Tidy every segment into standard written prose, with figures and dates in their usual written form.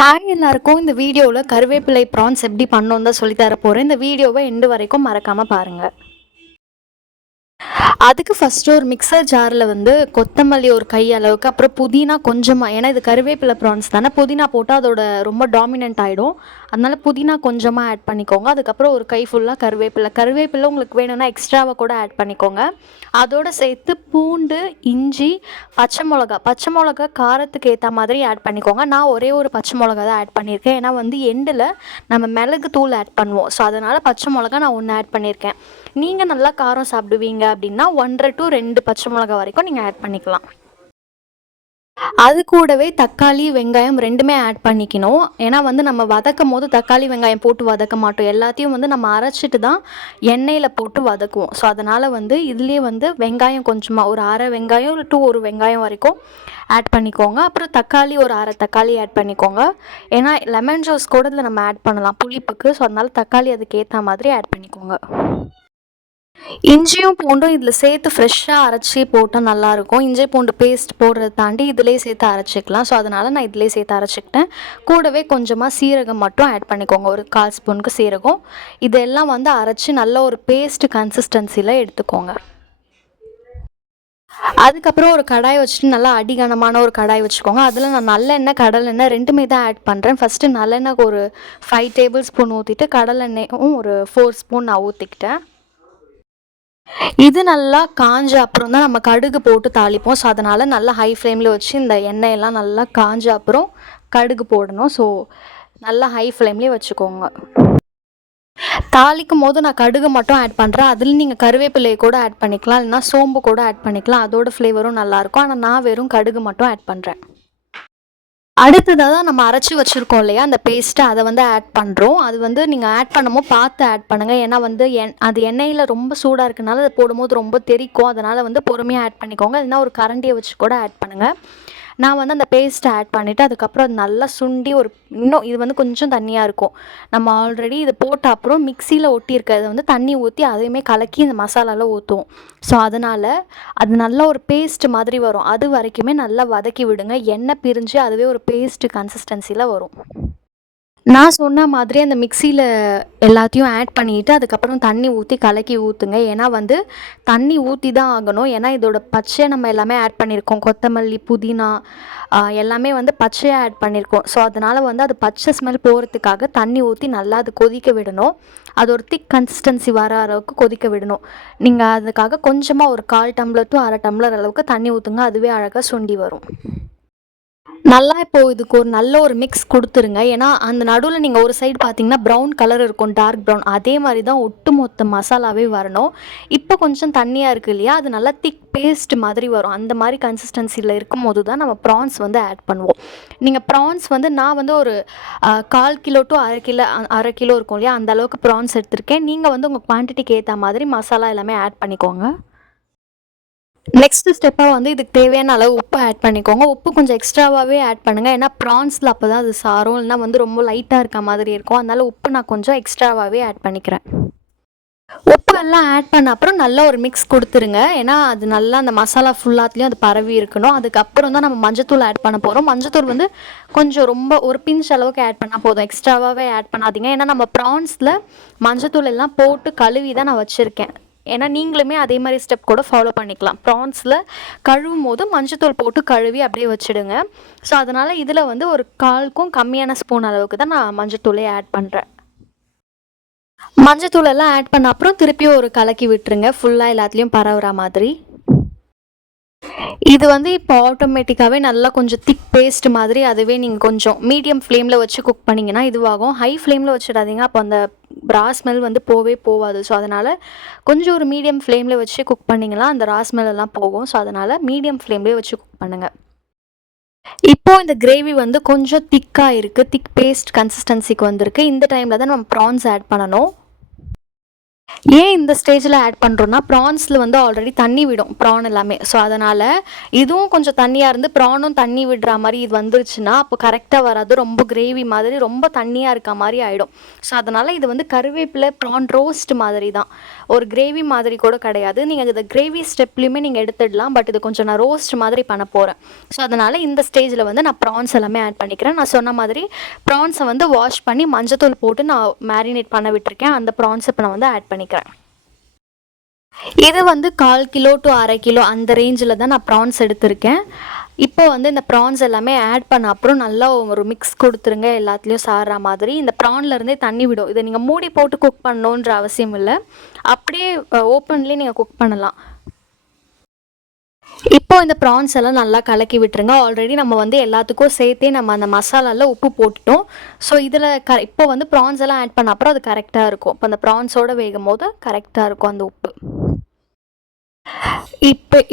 Hi எல்லாருக்கும். இந்த வீடியோவில் கருவேப்பிலை ப்ரான்ஸ் எப்படி பண்ணணும் தான் சொல்லி தர போகிறேன். இந்த வீடியோவை எண்டு வரைக்கும் மறக்காமல் பாருங்கள். அதுக்கு ஃபஸ்ட்டு ஒரு மிக்சர் ஜாரில் வந்து கொத்தமல்லி ஒரு கை அளவுக்கு, அப்புறம் புதினா கொஞ்சமாக, ஏன்னா இது கருவேப்பிலை ப்ரான்ஸ் தானே, புதினா போட்டால் அதோட ரொம்ப டாமினன்ட் ஆகிடும். அதனால் புதினா கொஞ்சமாக ஆட் பண்ணிக்கோங்க. அதுக்கப்புறம் ஒரு கை ஃபுல்லாக கருவேப்பிலை உங்களுக்கு வேணும்னா எக்ஸ்ட்ராவாக கூட ஆட் பண்ணிக்கோங்க. அதோடு சேர்த்து பூண்டு, இஞ்சி, பச்சை மிளகா காரத்துக்கு ஏற்ற மாதிரி ஆட் பண்ணிக்கோங்க. நான் ஒரே ஒரு பச்சை மிளகா தான் ஆட் பண்ணியிருக்கேன். ஏன்னா வந்து எண்டில் நம்ம மிளகு தூள் ஆட் பண்ணுவோம். ஸோ அதனால் பச்சை மிளகா நான் ஒன்று ஆட் பண்ணியிருக்கேன். நீங்கள் நல்லா காரம் சாப்பிடுவீங்க அப்படின்னா 1 to 2 பச்சை மிளகா வரைக்கும் நீங்கள் ஆட் பண்ணிக்கலாம். அது கூடவே தக்காளி, வெங்காயம் ரெண்டுமே ஆட் பண்ணிக்கணும். ஏன்னா வந்து நம்ம வதக்கும் போது தக்காளி, வெங்காயம் போட்டு வதக்க மாட்டோம். எல்லாத்தையும் வந்து நம்ம அரைச்சிட்டு தான் எண்ணெயில் போட்டு வதக்குவோம். ஸோ அதனால் வந்து இதுலேயே வந்து வெங்காயம் கொஞ்சமாக ஒரு அரை வெங்காயம் டு ஒரு வெங்காயம் வரைக்கும் ஆட் பண்ணிக்கோங்க. அப்புறம் தக்காளி ஒரு அரை தக்காளி ஆட் பண்ணிக்கோங்க. ஏன்னா லெமன் ஜூஸ் கூட இதில் நம்ம ஆட் பண்ணலாம் புளிப்புக்கு. ஸோ அதனால் தக்காளி அதுக்கு ஏற்ற மாதிரி ஆட் பண்ணிக்கோங்க. இஞ்சியும் பூண்டும் இதில் சேர்த்து ஃப்ரெஷ்ஷாக அரைச்சி போட்டால் நல்லாயிருக்கும். இஞ்சி பூண்டு பேஸ்ட் போடுறத தாண்டி இதிலே சேர்த்து அரைச்சிக்கலாம். ஸோ அதனால் நான் இதிலே சேர்த்து அரைச்சிக்கிட்டேன். கூடவே கொஞ்சமாக சீரகம் மட்டும் ஆட் பண்ணிக்கோங்க, ஒரு 1/4 ஸ்பூனுக்கு சீரகம். இதெல்லாம் வந்து அரைச்சி நல்ல ஒரு பேஸ்ட் கன்சிஸ்டன்சியில் எடுத்துக்கோங்க. அதுக்கப்புறம் ஒரு கடாய் வச்சுட்டு நல்லா அடிகனமான ஒரு கடாய் வச்சுக்கோங்க. அதில் நான் நல்லெண்ணெய், கடலெண்ணெய் ரெண்டுமே தான் ஆட் பண்ணுறேன். ஃபஸ்ட்டு நல்லெண்ணெய் ஒரு 5 டேபிள் ஸ்பூன் ஊற்றிட்டு கடலெண்ணெயும் ஒரு 4 ஸ்பூன் நான் ஊற்றிக்கிட்டேன். இது நல்லா காஞ்ச அப்புறம் தான் நம்ம கடுகு போட்டு தாளிப்போம். ஸோ அதனால் நல்லா ஹை ஃப்ளேமில் வச்சு இந்த எண்ணெயெல்லாம் நல்லா காஞ்ச அப்புறம் கடுகு போடணும். ஸோ நல்லா ஹை ஃப்ளேம்லேயே வச்சுக்கோங்க. தாளிக்கும் போது நான் கடுகு மட்டும் ஆட் பண்ணுறேன். அதில் நீங்கள் கருவேப்பிலையை கூட ஆட் பண்ணிக்கலாம், இல்லைனா சோம்பு கூட ஆட் பண்ணிக்கலாம். அதோட ஃப்ளேவரும் நல்லாயிருக்கும். ஆனால் நான் வெறும் கடுகு மட்டும் ஆட் பண்ணுறேன். அடுத்ததாக தான் நம்ம அரைச்சி வச்சுருக்கோம் இல்லையா, அந்த பேஸ்ட்டை அதை வந்து ஆட் பண்ணுறோம். அது வந்து நீங்கள் ஆட் பண்ணும்போது பார்த்து ஆட் பண்ணுங்கள். ஏன்னா வந்து அது எண்ணெயில் ரொம்ப சூடாக இருக்கனால அதை போடும்போது ரொம்ப தெறிக்கும். அதனால் வந்து பொறுமையாக ஆட் பண்ணிக்கோங்க. இல்லைனா ஒரு கரண்டியை வச்சு கூட ஆட் பண்ணுங்கள். நான் வந்து அந்த பேஸ்ட்டை ஆட் பண்ணிவிட்டு அதுக்கப்புறம் அது நல்லா சுண்டி இன்னும் இது வந்து கொஞ்சம் தண்ணியாக இருக்கும். நம்ம ஆல்ரெடி இது போட்ட அப்புறம் மிக்சியில் ஒட்டியிருக்கிறத வந்து தண்ணி ஊற்றி அதையுமே கலக்கி இந்த மசாலாவில் ஊற்றுவோம். ஸோ அதனால் அது நல்ல ஒரு பேஸ்ட் மாதிரி வரும். அது வரைக்குமே நல்லா வதக்கி விடுங்க. எண்ணெய் பிரிஞ்சு அதுவே ஒரு பேஸ்ட் கன்சிஸ்டன்சியில் வரும். நான் சொன்ன மாதிரி அந்த மிக்சியில் எல்லாத்தையும் ஆட் பண்ணிவிட்டு அதுக்கப்புறம் தண்ணி ஊற்றி கலக்கி ஊற்றுங்க. ஏன்னா வந்து தண்ணி ஊற்றி தான் ஆகணும். ஏன்னா இதோட பச்சையை நம்ம எல்லாமே ஆட் பண்ணியிருக்கோம். கொத்தமல்லி, புதினா எல்லாமே வந்து பச்சையாக ஆட் பண்ணியிருக்கோம். ஸோ அதனால் வந்து அது பச்சை ஸ்மெல் போகிறதுக்காக தண்ணி ஊற்றி நல்லா அது கொதிக்க விடணும். அது ஒரு திக் கன்சிஸ்டன்சி வர அளவுக்கு கொதிக்க விடணும். நீங்கள் அதுக்காக கொஞ்சமாக ஒரு 1/4 டம்ளர் டு அரை டம்ளர் அளவுக்கு தண்ணி ஊற்றுங்க. அதுவே அழகாக சுண்டி வரும். நல்லா இப்போது இதுக்கு ஒரு நல்ல ஒரு மிக்ஸ் கொடுத்துருங்க. ஏன்னா அந்த நடுவில் நீங்கள் ஒரு சைடு பார்த்தீங்கன்னா ப்ரௌன் கலர் இருக்கும், டார்க் ப்ரௌன். அதே மாதிரி தான் ஒட்டுமொத்த மசாலாவே வரணும். இப்போ கொஞ்சம் தண்ணியாக இருக்குது இல்லையா, அது நல்லா திக் பேஸ்ட் மாதிரி வரும். அந்த மாதிரி கன்சிஸ்டன்சியில் இருக்கும் போது தான் நம்ம ப்ரான்ஸ் வந்து ஆட் பண்ணுவோம். நீங்கள் ப்ரான்ஸ் வந்து நான் வந்து ஒரு 1/4 கிலோ டு அரை கிலோ இருக்கும் இல்லையா, அந்த அளவுக்கு ப்ரான்ஸ் எடுத்திருக்கேன். நீங்கள் வந்து உங்கள் குவான்டிட்டிக்கு ஏற்ற மாதிரி மசாலா எல்லாமே ஆட் பண்ணிக்கோங்க. நெக்ஸ்ட் ஸ்டெப்பாக வந்து இதுக்கு தேவையான அளவு உப்பு ஆட் பண்ணிக்கோங்க. உப்பு கொஞ்சம் எக்ஸ்ட்ராவாகவே ஆட் பண்ணுங்கள். ஏன்னா ப்ரான்ஸில் அப்போ தான் அது சாரும், இல்லைனா வந்து ரொம்ப லைட்டாக இருக்க மாதிரி இருக்கும். அதனால் உப்பு நான் கொஞ்சம் எக்ஸ்ட்ராவாகவே ஆட் பண்ணிக்கிறேன். உப்பு எல்லாம் ஆட் பண்ண அப்புறம் நல்லா ஒரு மிக்ஸ் கொடுத்துருங்க. ஏன்னா அது நல்லா அந்த மசாலா ஃபுல்லாத்துலேயும் அது பரவி இருக்கணும். அதுக்கப்புறம் தான் நம்ம மஞ்சத்தூள் ஆட் பண்ண போகிறோம். மஞ்சத்தூள் வந்து கொஞ்சம் ரொம்ப ஒரு பிஞ்ச் அளவுக்கு ஆட் பண்ணால் போதும். எக்ஸ்ட்ராவாகவே ஆட் பண்ணாதீங்க. ஏன்னா நம்ம ப்ரான்ஸில் மஞ்சத்தூள் எல்லாம் போட்டு கழுவி தான் நான் வச்சுருக்கேன். ஏன்னா நீங்களுமே அதே மாதிரி ஸ்டெப் கூட ஃபாலோ பண்ணிக்கலாம். ப்ரான்ஸில் கழுவும் போது மஞ்சத்தூள் போட்டு கழுவி அப்படியே வச்சுடுங்க. ஸோ அதனால் இதில் வந்து ஒரு 1/4க்கும் கம்மியான ஸ்பூன் அளவுக்கு தான் நான் மஞ்சத்தூளே ஆட் பண்ணுறேன். மஞ்சத்தூள் எல்லாம் ஆட் பண்ண அப்புறம் திருப்பியும் ஒரு கலக்கி விட்டுருங்க, ஃபுல்லாக எல்லாத்துலேயும் பரவுற மாதிரி. இது வந்து இப்போ ஆட்டோமேட்டிக்காகவே நல்லா கொஞ்சம் திக் பேஸ்ட் மாதிரி அதுவே நீங்கள் கொஞ்சம் மீடியம் ஃப்ளேமில் வச்சு குக் பண்ணிங்கன்னா இதுவாகும். ஹை ஃப்ளேமில் வச்சிடாதீங்க, அப்போ அந்த ரா ஸ்மெல் வந்து போகாது. ஸோ அதனால் கொஞ்சம் ஒரு மீடியம் ஃப்ளேமில் வச்சு குக் பண்ணிங்கன்னா அந்த ரா ஸ்மெல் எல்லாம் போகும். ஸோ அதனால் மீடியம் ஃப்ளேம்லேயே வச்சு குக் பண்ணுங்கள். இப்போது இந்த கிரேவி வந்து கொஞ்சம் திக்காக இருக்குது, திக் பேஸ்ட் கன்சிஸ்டன்சிக்கு வந்திருக்கு. இந்த டைமில் தான் நம்ம ப்ரான்ஸ் ஆட் பண்ணணும். ஏன் இந்த ஸ்டேஜில் ஆட் பண்ணுறோன்னா ப்ரான்ஸில் வந்து ஆல்ரெடி தண்ணி விடும் ப்ரான் எல்லாமே. ஸோ அதனால் இதுவும் கொஞ்சம் தண்ணியாக இருந்து ப்ரானும் தண்ணி விடுற மாதிரி இது வந்துருச்சுன்னா அப்போ கரெக்டாக வராது. ரொம்ப கிரேவி மாதிரி ரொம்ப தண்ணியாக இருக்க மாதிரி ஆகிடும். ஸோ அதனால் இது வந்து கருவேப்பிலை ப்ரான் ரோஸ்ட் மாதிரி தான், ஒரு கிரேவி மாதிரி கூட கிடையாது. நீங்கள் இந்த கிரேவி ஸ்டெப்லேயுமே நீங்கள் எடுத்துடலாம். பட் இது கொஞ்சம் நான் ரோஸ்ட் மாதிரி பண்ண போகிறேன். ஸோ அதனால் இந்த ஸ்டேஜில் வந்து நான் ப்ரான்ஸ் எல்லாமே ஆட் பண்ணிக்கிறேன். நான் சொன்ன மாதிரி ப்ரான்ஸை வந்து வாஷ் பண்ணி மஞ்சத்தூள் போட்டு நான் மேரினேட் பண்ண விட்டுருக்கேன். அந்த ப்ரான்ஸை இப்போ நான் வந்து ஆட் பண்ணிக்கிறேன். இது வந்து 1/4 கிலோ டு 1/2 கிலோ அந்த ரேஞ்சில் தான் நான் ப்ரான்ஸ் எடுத்திருக்கேன். இப்போ வந்து இந்த ப்ரான்ஸ் எல்லாமே ஆட் பண்ண அப்புறம் நல்லா ஒரு மிக்ஸ் கொடுத்துருங்க, எல்லாத்துலேயும் சாடுற மாதிரி. இந்த ப்ரான்லேருந்தே தண்ணி விடும். இதை நீங்கள் மூடி போட்டு குக் பண்ணணுன்ற அவசியம் இல்லை, அப்படியே ஓப்பன்லேயே நீங்கள் குக் பண்ணலாம். இப்போ இந்த ப்ரான்ஸ் எல்லாம் நல்லா கலக்கி விட்டுருங்க. ஆல்ரெடி நம்ம வந்து எல்லாத்துக்கும் சேர்த்தே நம்ம அந்த மசாலாவில் உப்பு போட்டுட்டோம். ஸோ இதில் இப்போ வந்து ப்ரான்ஸ் எல்லாம் ஆட் பண்ண அப்புறம் அது கரெக்டாக இருக்கும். இப்போ அந்த ப்ரான்ஸோடு வேகும் போது கரெக்டாக இருக்கும் அந்த உப்பு.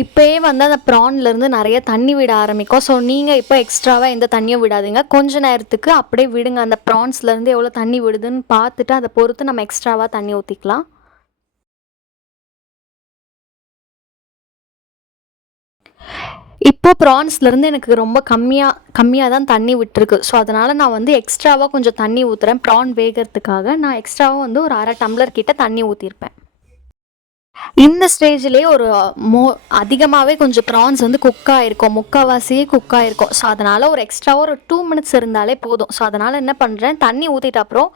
இப்போயே வந்து அந்த ப்ரான்லேருந்து நிறைய தண்ணி விட ஆரம்பிக்கும். ஸோ நீங்கள் இப்போ எக்ஸ்ட்ராவாக எந்த தண்ணியும் விடாதீங்க. கொஞ்ச நேரத்துக்கு அப்படியே விடுங்க. அந்த ப்ரான்ஸ்லேருந்து எவ்வளோ தண்ணி விடுதுன்னு பார்த்துட்டு அதை பொறுத்து நம்ம எக்ஸ்ட்ராவாக தண்ணி ஊற்றிக்கலாம். இப்போ ப்ரான்ஸ்லேருந்து எனக்கு ரொம்ப கம்மியாக தான் தண்ணி விட்டுருக்கு. ஸோ அதனால் நான் வந்து எக்ஸ்ட்ராவாக கொஞ்சம் தண்ணி ஊற்றுறேன். ப்ரான் வேகிறதுக்காக நான் எக்ஸ்ட்ராவாக வந்து ஒரு 1/2 டம்ளர் கிட்ட தண்ணி ஊற்றிருப்பேன். இந்த ஸ்டேஜ்லேயே ஒரு அதிகமாகவே கொஞ்சம் ப்ரான்ஸ் வந்து குக் ஆகிருக்கும், முக்கால்வாசியே குக் ஆகிருக்கும். ஸோ அதனால் ஒரு எக்ஸ்ட்ராவாக ஒரு 2 மினிட்ஸ் இருந்தாலே போதும். ஸோ அதனால் என்ன பண்ணுறேன், தண்ணி ஊற்றிட்ட அப்புறம்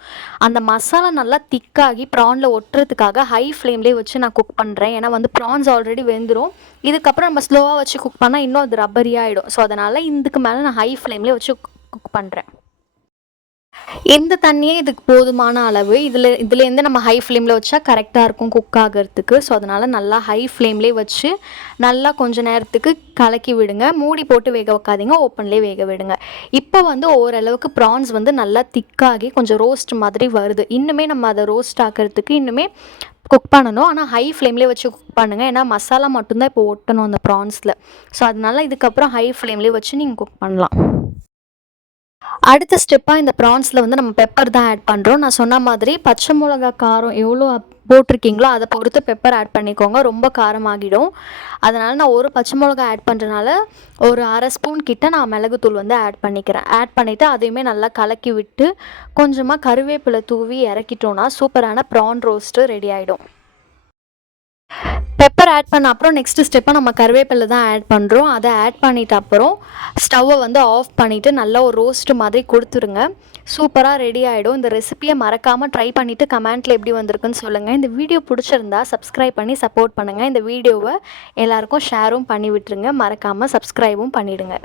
அந்த மசாலா நல்லா திக்காகி ப்ரானில் ஒட்டுறதுக்காக ஹை ஃப்ளேம்லேயே வச்சு நான் குக் பண்ணுறேன். ஏன்னா வந்து ப்ரான்ஸ் ஆல்ரெடி வெந்துடும். இதுக்கப்புறம் நம்ம ஸ்லோவாக வச்சு குக் பண்ணால் இன்னும் அது ரப்பரியாகிடும். ஸோ அதனால் இதுக்கு மேலே நான் ஹை ஃப்ளேம்லேயே வச்சு குக் பண்ணுறேன். இந்த தண்ணியே இதுக்கு போதுமான அளவு. இதுலேருந்து நம்ம ஹை ஃப்ளேமில் வச்சா கரெக்டாக இருக்கும் குக் ஆகிறதுக்கு. ஸோ அதனால் நல்லா ஹை ஃப்ளேம்லேயே வச்சு நல்லா கொஞ்சம் நேரத்துக்கு கலக்கி விடுங்க. மூடி போட்டு வேக வைக்காதீங்க, ஓப்பன்லேயே வேக விடுங்க. இப்போ வந்து ஓரளவுக்கு ப்ரான்ஸ் வந்து நல்லா திக்காகி கொஞ்சம் ரோஸ்ட் மாதிரி வருது. இன்னுமே நம்ம அதை ரோஸ்ட் ஆக்கிறதுக்கு இன்னுமே குக் பண்ணணும். ஆனால் ஹை ஃப்ளேம்லேயே வச்சு குக் பண்ணுங்கள். ஏன்னா மசாலா மட்டும்தான் இப்போ ஒட்டணும் அந்த ப்ரான்ஸில். ஸோ அதனால் இதுக்கப்புறம் ஹை ஃப்ளேம்லேயே வச்சு நீங்கள் குக் பண்ணலாம். அடுத்த ஸ்டெப்பாக இந்த ப்ரான்ஸில் வந்து நம்ம பெப்பர் தான் ஆட் பண்ணுறோம். நான் சொன்ன மாதிரி பச்சை மிளகா காரம் எவ்வளோ போட்டிருக்கீங்களோ அதை பொறுத்து பெப்பர் ஆட் பண்ணிக்கோங்க. ரொம்ப காரமாகிடும். அதனால் நான் ஒரு பச்சை மிளகா ஆட் பண்ணுறதுனால ஒரு 1/2 ஸ்பூன் கிட்ட நான் மிளகுத்தூள் வந்து ஆட் பண்ணிக்கிறேன். ஆட் பண்ணிவிட்டு அதையுமே நல்லா கலக்கி விட்டு கொஞ்சமாக கருவேப்பிலை தூவி இறக்கிட்டோன்னா சூப்பரான ப்ரான் ரோஸ்ட்டு ரெடி ஆகிடும். பெப்பர் ஆட் பண்ண அப்புறம் நெக்ஸ்ட் ஸ்டெப்பாக நம்ம கருவேப்பிலை தான் ஆட் பண்ணுறோம். அதை ஆட் பண்ணிட்ட அப்புறம் ஸ்டவ்வை வந்து ஆஃப் பண்ணிவிட்டு நல்லா ஒரு ரோஸ்ட் மாதிரி கொடுத்துருங்க. சூப்பராக ரெடி ஆகிடும். இந்த ரெசிபியை மறக்காமல் ட்ரை பண்ணிவிட்டு கமெண்ட்டில் எப்படி வந்திருக்குன்னு சொல்லுங்கள். இந்த வீடியோ பிடிச்சிருந்தா சப்ஸ்கிரைப் பண்ணி சப்போர்ட் பண்ணுங்கள். இந்த வீடியோவை எல்லாேருக்கும் ஷேரும் பண்ணி விட்டுருங்க. மறக்காமல் சப்ஸ்கிரைபும் பண்ணிவிடுங்க.